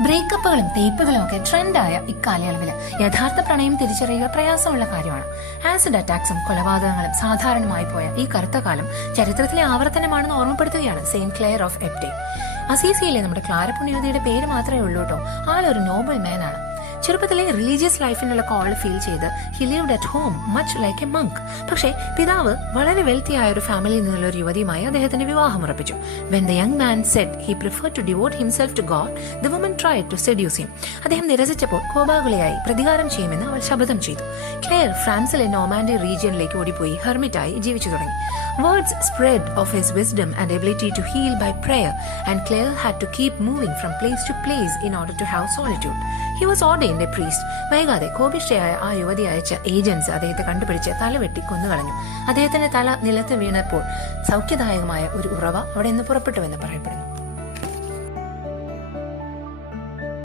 ബ്രേക്കപ്പുകളും തേപ്പുകളും ഒക്കെ ട്രെൻഡായ ഇക്കാലയളവിൽ യഥാർത്ഥ പ്രണയം തിരിച്ചറിയുക പ്രയാസമുള്ള കാര്യമാണ്. ആസിഡ് അറ്റാക്സും കൊലപാതകങ്ങളും സാധാരണമായി പോയ ഈ കറുത്ത കാലം ചരിത്രത്തിലെ ആവർത്തനമാണെന്ന് ഓർമ്മപ്പെടുത്തുകയാണ് സെയിന്റ് ക്ലെയർ ഓഫ് എബ്ഡെ. അസീസിയിലെ നമ്മുടെ ക്ലാര പുണ്യവതിയുടെ പേര് മാത്രമേ ഉള്ളൂ കേട്ടോ. ആളൊരു നോബൽ മാൻ ആണ്. ചെറുപ്പത്തിലെ റിലീജിയസ് ലൈഫിനുള്ള കോൾ ഫീൽ ചെയ്ത് he lived at home much like A Munk. പക്ഷേ പിതാവ് വളരെ വെൽത്തി ആയ ഒരു ഫാമിലിയിൽ നിന്നുള്ള ഒരു യുവതിയുമായി അദ്ദേഹത്തിന്റെ വിവാഹം ഉറപ്പിച്ചു. When the young man said he prefer to devote himself to God, the woman tried to seduce him. അദ്ദേഹം നിരസിച്ചപ്പോൾ കോപാകുലയായി പ്രതികാരം ചെയ്യുമെന്ന് അവൾ ശപഥം ചെയ്തു. ക്ലെയർ ഫ്രാൻസിലെ നോമാൻഡി റീജിയനിലേക്ക് ഓടിപ്പോയി ഹെർമിറ്റായി ജീവിച്ചു തുടങ്ങി. Words spread of his wisdom and ability to heal by prayer, and Claire had to keep moving from place to place in order to have solitude. He was ordained a priest. വൈകാതെ കോപിഷ്ഠയായ ആ യുവതി അയച്ച agents അദ്ദേഹത്തെ കണ്ടുപിടിച്ച് തലവെട്ടി കൊന്നുകളഞ്ഞു. അദ്ദേഹത്തിന്റെ തല നിലത്ത് വീണപ്പോൾ സൗഖ്യദായകമായ ഒരു ഉറവ അവിടെ നിന്ന് പുറപ്പെട്ടുവെന്ന് പറയപ്പെടുന്നു.